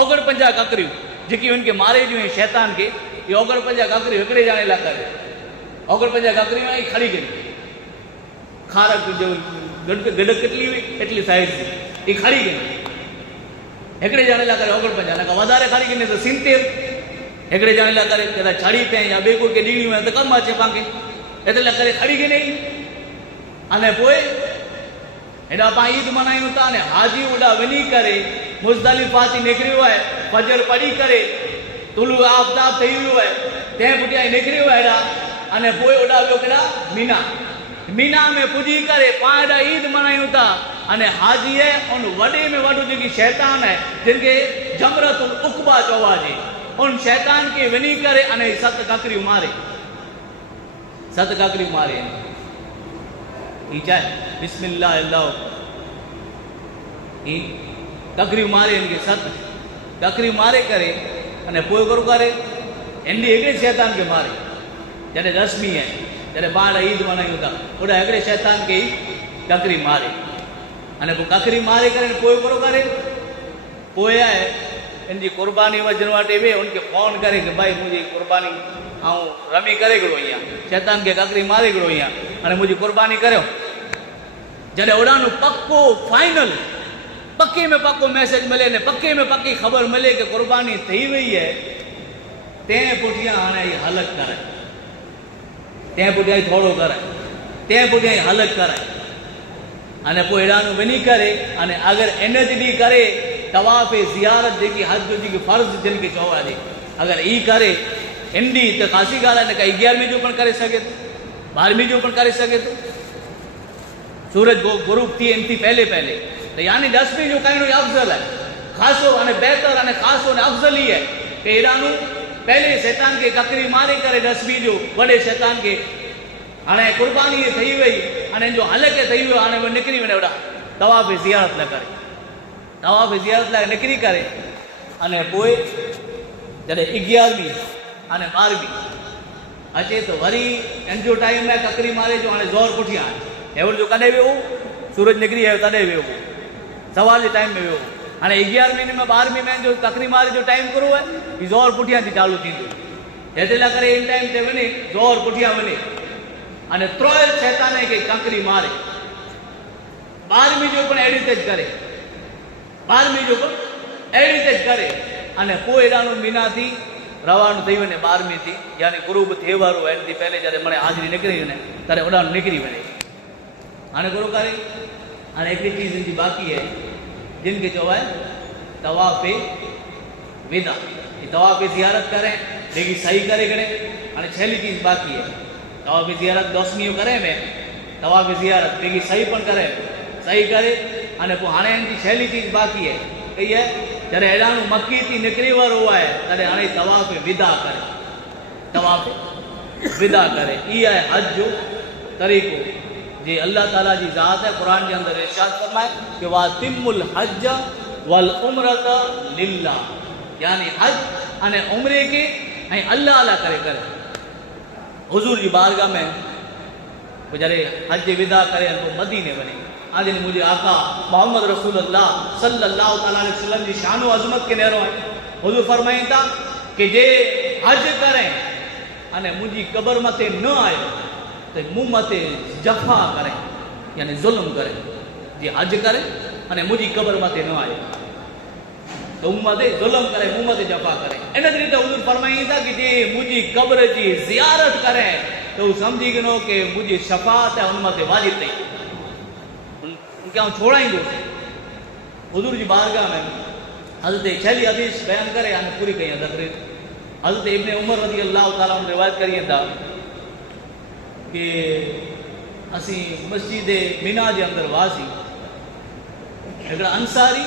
ओगड़ 50 ककरियूं जेकी उनके मारे जूं शैतान के ये ओगड़ 50 ककरियूं हिकिड़े ॼणे लाइ करे ओगड़ 50 ककरियूं ऐं खड़ी गई खारक जो गॾ कितली हुई एटली साइज़ जी ये खड़ी गई हिकिड़े ॼणे लाइ करे ओगड़ 50 न वधारे खड़ी गई तो 70 हिकिड़े ॼणे लाइ करे कदा छड़ी पे या ॿिए कोई खे ॾिणी वञे त कमु अचे पाण खे एते लाइ करे खड़ी गई नहीं अने पोइ हेॾा पाण ईद मनायूं था अने हाजी ओॾा वञी करे मुज़दलिफ़ा थी निकिरियो आहे फजर पढ़ी करे तुलू आफ़ताब ठही वियो आहे तंहिं पुठियां निकिरियो आहे हेॾा अने पोइ ओॾा वियो केॾा मीना में पुॼी करे पाण हेॾा ईद मनायूं था अने हाजी आहे उन वॾे में वॾो जेकी शैतान आहे जिनखे जमरतुल उक़बा चवाजे उन शैतान खे वञी करे अने 7 ककरियूं मारे ही चाहे बिस्मिल्लाह अल्लाह ही ककरियूं मारे इनके 7 ककरियूं मारे करे अने पोइ करो करे हिंदी हिकिड़े शैतान के मारे जॾहिं रस्मी है जॾहिं पाण ईद मनायूं था ओॾा हिकिड़े शैतान के ई ककरी मारे अने पोइ ककरी मारे करे पोइ करो करे पोइ आहे इनकी कुर्बानी वजन वाटे वे उनके फोन करे कि भाई मुझे कुर्बानी आऊं रमी करे गड़ो हियां शैतान के ककरी मारे गड़ो हियां अने मुझी कुर्बानी करो जॾहिं ओॾानो पक्को फाइनल पक्के में पक्को मैसेज मिले ने पक्के में पक्की खबर मिले कि कुर्बानी थी वही है तंहिं पुठियां हाणे हलक कराए तंहिं पुठियां थोड़ो कराए तंहिं पुठियां हलक कराए अने पोइ हेॾानो वञी करे अने अगरि इन जी करे तवाफ़ ज़ियारत जेकी हज जेकी फ़र्ज़ जिन खे चओ आहे अगरि ई करे ईंदी त ख़ासी ॻाल्हि आहे न काई 11वीं जो पण करे सघे थो 12वीं जो पण करे सघे थो सूरज गुरूब थी थी पहले तो यानी 10वीं जो करिणो अफ़ज़ल है ख़ासो अने बहितर अने ख़ासो अने अफ़ज़ल ही है कि हेॾानो पहले शैतान के ककरी मारे करे 10वीं जो वॾे शैतान के हाणे कुर्बानी थी वई हाणे जो हलके थी वियो हाणे निकिरी वञे ओॾा तवाफ़ ज़ियारत न करे तवाफ़ ज़ियारत लाइ निकिरी करे अने पोइ जॾहिं 11वीं अने 12वीं अचे तो वरी इन जो टाइम है ककरी मारे जो हाणे ज़ोर पुठियां आहे हेवल जो कॾहिं वियो सूरज निकिरी आयो तॾहिं वियो सवाल जे टाइम में वियो हाणे 11वीं में 12वीं में जो ककरी मारे जो टाइम करो है ही ज़ोर पुठियां थी चालू थींदो हेॾे लाइ करे इन टाइम ते वञे ज़ोर पुठियां वञे अने त्रोयल शैतान खे ककरी मारे 12वीं जो पण अहिड़ी तेज करे 12वीं जो पण अहिड़ी तेज करे अने पोइ एॾाणो मीना थी रवानो थी वञे 12वीं थी यानी गुरु बि थिए वारो आहे थी पहले जॾहिं मणे हाज़िरी निकिरी वञे तॾहिं ओॾाणो निकिरी वञे हाणे गुरु करे हाणे हिकिड़ी चीज़ जी बाक़ी आहे जिन खे चओ आहे तवाफ़ विदा तवाफ़ ज़ियारत करें लेकिन सही करे करे हाणे छहली चीज़ बाक़ी है तवाफ़ ज़ियारत 10वीं करे में तवाफ़ ज़ियारत लेकिन सही पण करे सही करे अने पोइ हाणे हिन जी छहली चीज़ बाक़ी है कही है जॾहिं एॾाणो मक्की थी निकिरी वारो आहे तॾहिं हाणे तवाफ़ विदा करे तवाफ़ विदा करे इहा आहे हज जो तरीक़ो जी अल्लाह ताला जी ज़ात है कुरान के अंदर इरशाद फरमाए कि वातिमुल हज वल उम्रत लिल्लाह यानी हज अने उम्रे के ऐं अल्लाह अल्लाह करे करे हुजूर जी बारगाह में जॾहिं हज विदा करे तो मदीने वञे आज मुझे आका मोहम्मद रसूलुल्लाह सल्लल्लाहु अलैहि वसल्लम की शान व अज़मत के नेरो है हुजूर फरमाईं था कि जे हज करें अने मुझी कबर मथे न आयो तो मुँह मथे जफ़ा करें यानी जुल्म करें जे हज करे अने मुझी कबर मथे न आयो तो मुँह मथे जुल्म करे मुँह मथे जफ़ा करे इन तरीक़े हुजूर फरमाईं था कि जे मुझी कब्र की ज़ियारत करें तो समझी गिनो कि मुझी शफ़ाअत है उन मथे वाजिब थी उनके छोड़ाईंदो हुजूर जी बारगाह में हज़रत छहली हदीस बयान करे यानी पूरी कई तकरीर हज़रत इब्ने उमर रज़ी अल्लाह ताला अन्हु रिवायत करिए था कि असी मस्जिद मीना के अंदर वासी हिकिड़ा अंसारी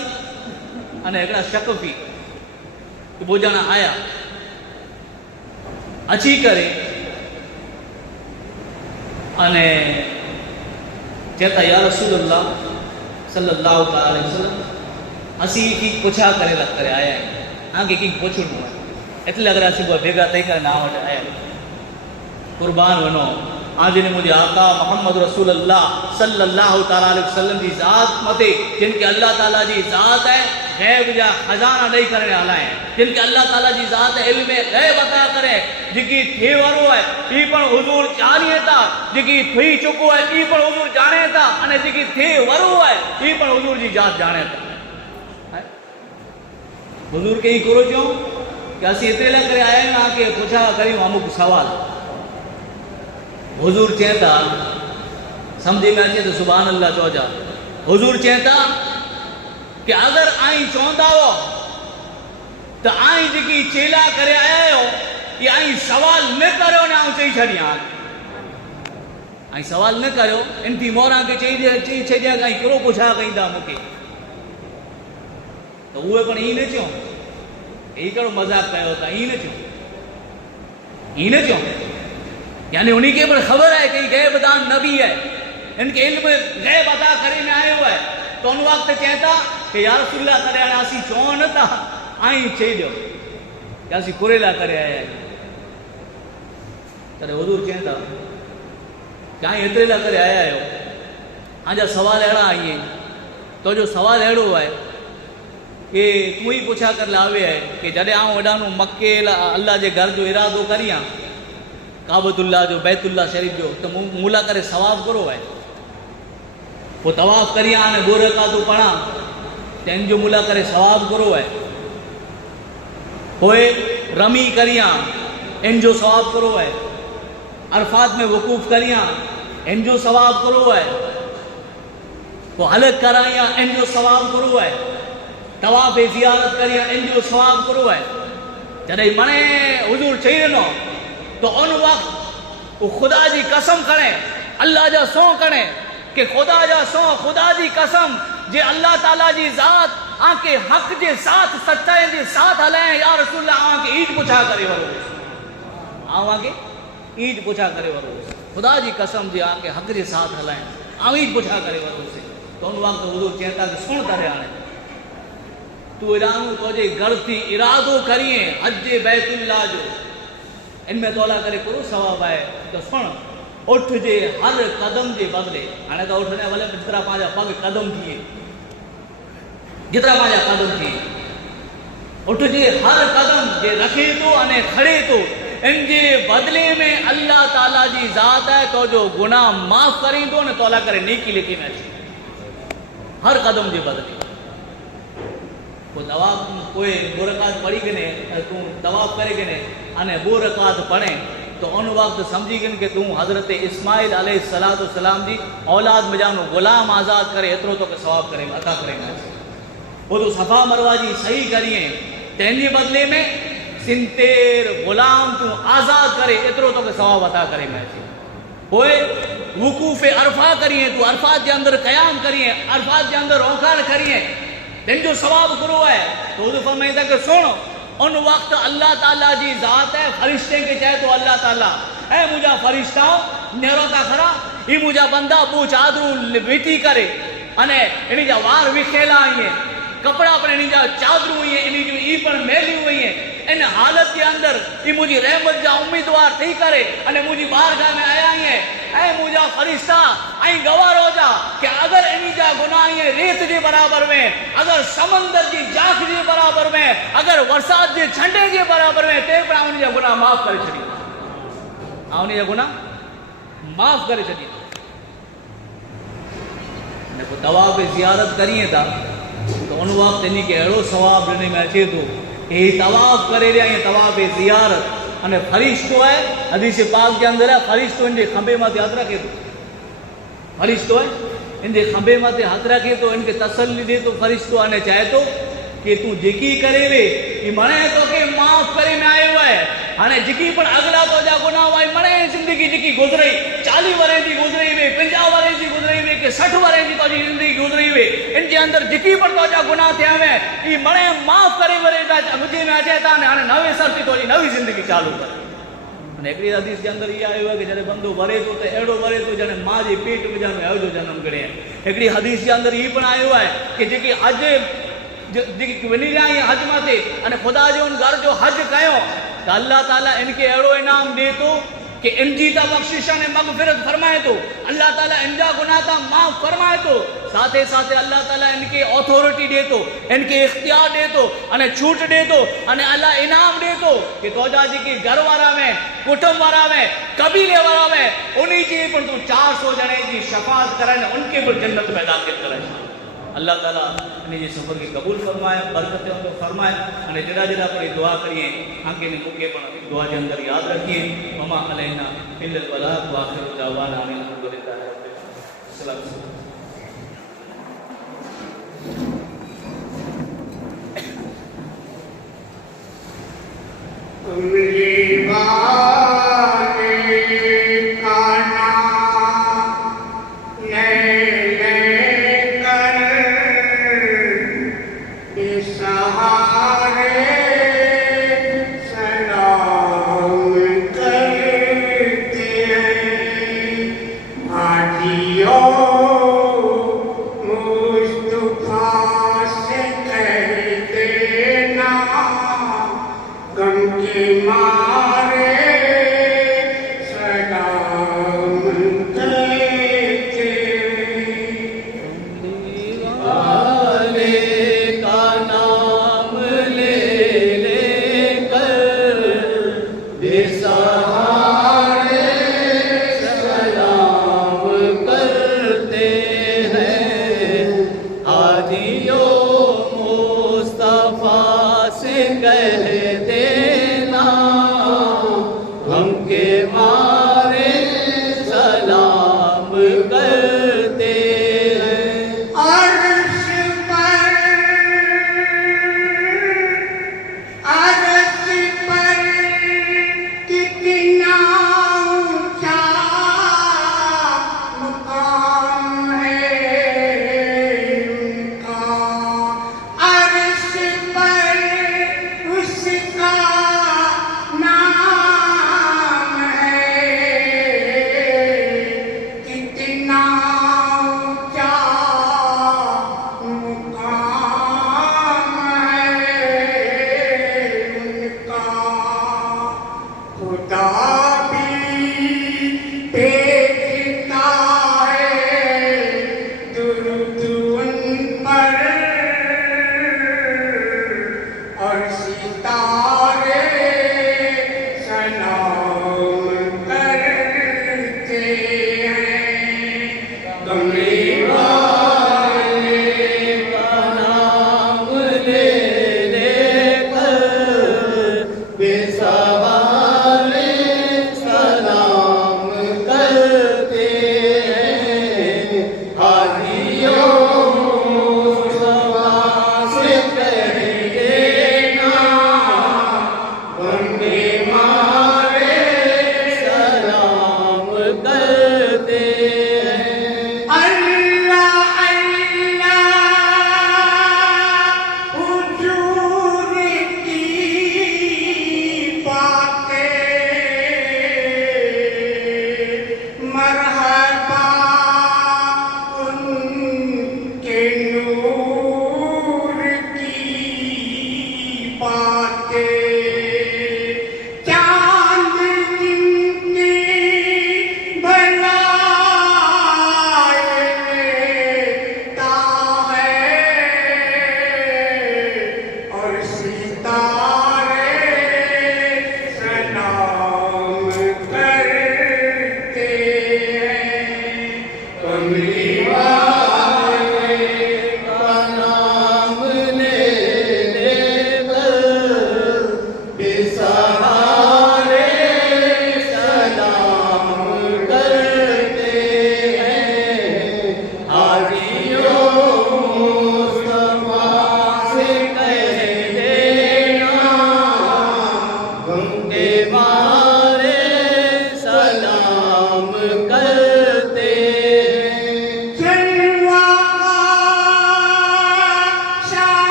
अने हिकिड़ा शकफी वो ॼणा आया अची करे अने चेता या रसूलुल्लाह सल्लल्लाहु अलैहि वसल्लम असी की पुछा करे लग करे आया है आगे की पुछणो है એટલે अगर असी भेगा थी करे ना वटि आया कुर्बान वनो आज ने मुझे आका मोहम्मद रसूलुल्लाह सल्लल्लाहु अलैहि वसल्लम की ज़ात मते जिनके अल्लाह ताला जी ज़ात है गैब जा खजाना नहीं करने वाला है जिनके अल्लाह ताला जी ज़ात इल्म गैब अता करे जिकी थे वारो है ई पण हुजूर जाने था जिकी थी चुको है ई पण हुजूर जाने था अने जिकी थे वारो है ई पण हुजूर जी ज़ात जाने था हुजूर के ई करो जो कि असी इतने लग करे आए ना कि पूछा करियो अमुक सवाल हुजूर चेता समझे में अचे तो सुभान अल्लाह चो जा हुजूर चेता कि अगर आई चौंदा हो तो आई जी चेला करे आया हो कि आई सवाल न करो ना चई छड़िया आई सवाल न करो इनकी मोरा के चई छड़िया कहीं करो पुछा कहीं था मुके तो वो पण ई न चो ई करो मजाक कयो था ई न चो यानी उन्हीं के पर खबर है कि गैब दान नबी है इनके इल्म गैब अदा करे में आयो है तो उन वक्त कहता कि या रसूलुल्लाह करे असी चो न था आई चई दो कि असी कुरेला करे आया तॾहिं हुजूर चवंदा कि आई एतिरे लाइ करे आया आहियो आजा सवाल अहिड़ा आई आहिनि तो जो सवाल अहिड़ो आहे कि तूं ई पुछा कर लावे है कि जॾहिं आऊं वॾानो मके अल्लाह जे घर जो इरादो करियां काबतुल्लाह जो बैतुल्लाह शरीफ जो तो मूला करे सवाब करो है वो तवाफ करिया ने दो रकातूं पढ़ा तेन जो मूला करे सवाब करो है होए रमी करिया इन जो सवाब करो है अरफात में वकूफ करिया इन जो सवाब करो है वो हलक कराया इन जो सवाब करो है तवाफ ज़ियारत करिया इन जो सवाब करो है जॾहिं मने हुजूर चई ॾिनो तो उन वक्त वो खुदा जी कसम करे अल्लाह जा सौ करे कि खुदा जा सौ खुदा जी कसम जे अल्लाह ताला जी ज़ात आके हक जे साथ सच्चाई जे साथ हलाए या रसूलुल्लाह आके ईद पुछा करे वरो आके ईद पुछा करे वरो खुदा जी कसम जे आके हक जे साथ हलाए ईद पुछा करे वरो तो उन वक्त हुजूर चेता कि सुन करे हाणे تو ارانو توجے گھر تھی ارادو کریے حج بیت اللہ جو ان میں تولا کرے کرو ثواب ہے تو سن اٹھ جے ہر قدم جے بدلے ہانے تو اٹھنے والے جترا پانجا پگ قدم کیے جترا پانجا قدم کیے اٹھ جے ہر قدم جے رکھے تو انے کھڑے تو ان جے بدلے میں اللہ تعالیٰ جی ذات ہے تو جو گناہ معاف کریں دو نے تولا کرے نیکی لکھی میں ہر قدم جے بدلے کو طواف کوئی دو رکعت پڑھی گنے تو طواف کرے گنے انے دو رکعت پڑھیں تو ان وقت سمجھی گن کہ تم حضرت اسماعیل علیہ السلام جی اولاد میں جانو غلام آزاد کرے اترو تو کہ ثواب کرے عطا کرے گا وہ تو صفا مروہ جی صحیح کریے تینجی بدلے میں سنتیر غلام تو آزاد کرے اترو تو کہ ثواب عطا کرے گا ہوئے وقوف عرفہ کریے تو عرفات کے اندر قیام کریے عرفات کے اندر اوقار کریے تین جو ثواب کرو ہے تو وہ فرمائیتا کہ سنو ان وقت اللہ تعالیٰ جی ذات ہے فرشتے کے چاہے تو اللہ تعالیٰ اے مجھا فرشتہ نیرو تا کھڑا یہ مجھا بندہ بو چادروں لبیٹی کرے انہیں انہیں جا وار وکھیلا آئی ہیں کپڑا پر انہیں جا چادروں ہوئی ہیں انہیں جو ای پر میلی ہوئی ہیں ان حالت کے اندر یہ مجھے رحمت جا امیدوار تھی کرے انہیں مجھے بارگاہ میں آیا ہیں اے مجھا فرشتہ آئیں گوار ہو جا کہ اگر انہی جا گناہیں ریت جی برابر میں اگر سمندر جی جاک جی برابر میں اگر ورسات جی چھنڈے جی برابر میں تے پر آنی جا گناہ معاف کرے چھڑی آنی جا گناہ معاف کرے چھڑی انہیں کو طواف زیارت کریے تھا تو ان وقت انہی کے اڑو ثواب لینے میں اچھے تو یہ طواف کرے رہے ہیں طواف زیارت انہیں فرشتو ہے حدیث پاک کے اندر ہے فرشتو ان کے کھمبے ماتے ہاتھ رکھے تو فرشتو ہے ان کے کھمبے ماتے ہاتھ رکھے تو ان کے تسلی دے تو فرشتو آنے چاہے تو کہ تو جکی کرے وے یہ منے تو کہ معاف کرے میں آئے ہوئے ہانے جکی پر اگلا تو جا گناہ ہوئے منے زندگی جکی گزرئی 40 ورے جی گزرئی وے 50 ورے جی گزرئی وے کہ 60 ورے جی تو جی زندگی گزرئی وے ان کے اندر جکی پر تو جا گناہ تھے ہمیں یہ منے معاف کرے ورے جا مجھے میں چاہتا ہانے نوے سر تھی تو جی نوی زندگی چالو کرے ایکڑی حدیث کے اندر یہ آئے ہوئے کہ جنہیں بندو ورے تو ایڑو ورے تو جنہیں ماں جی پیٹ میں جانے آئے جو جنم کرے ہیں ایکڑی حدیث کے اندر یہ پڑھا ہوا ہے کہ جکی حج جکی ونی رہا ہے حج ماتے انہیں خدا جو ان گھر جو حج کہو تو اللہ تعالیٰ ان کے ایڑو انعام دے تو کہ ان جیتا بخششہ نے مغفرت فرمائے تو اللہ تعالیٰ ان جا گناہ تا معاف فرمائے تو ساتھے ساتھے اللہ تعالیٰ ان کے اتھارٹی دے تو ان کے اختیار دے تو انہیں چھوٹ دے تو انہیں اللہ انعام دے تو کہ توجہ جی کی گھر وارا میں کٹم وارا میں قبیلے وارا میں انہی جی پر تو 400 جنے جی شفاعت کریں ان کے پر جنت میں داخل کریں اللہ تعالیٰ انہیں یہ سفر کی قبول فرمائے برکتیں ان کو فرمائے انہیں جڑا جڑا پر دعا کریے آنکھیں نے موقع پر دعا کے اندر یاد رکھیے وما علینا الا البلاغ وآخر دعوانا ان الحمدللہ رب العالمین کا نام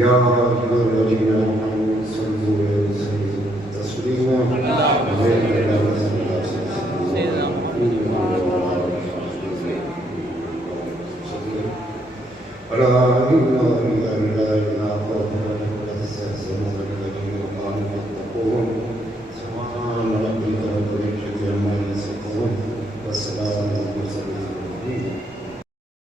يا أيها الذين آمنوا صلوا عليه وسلموا تسليما لا إله إلا الله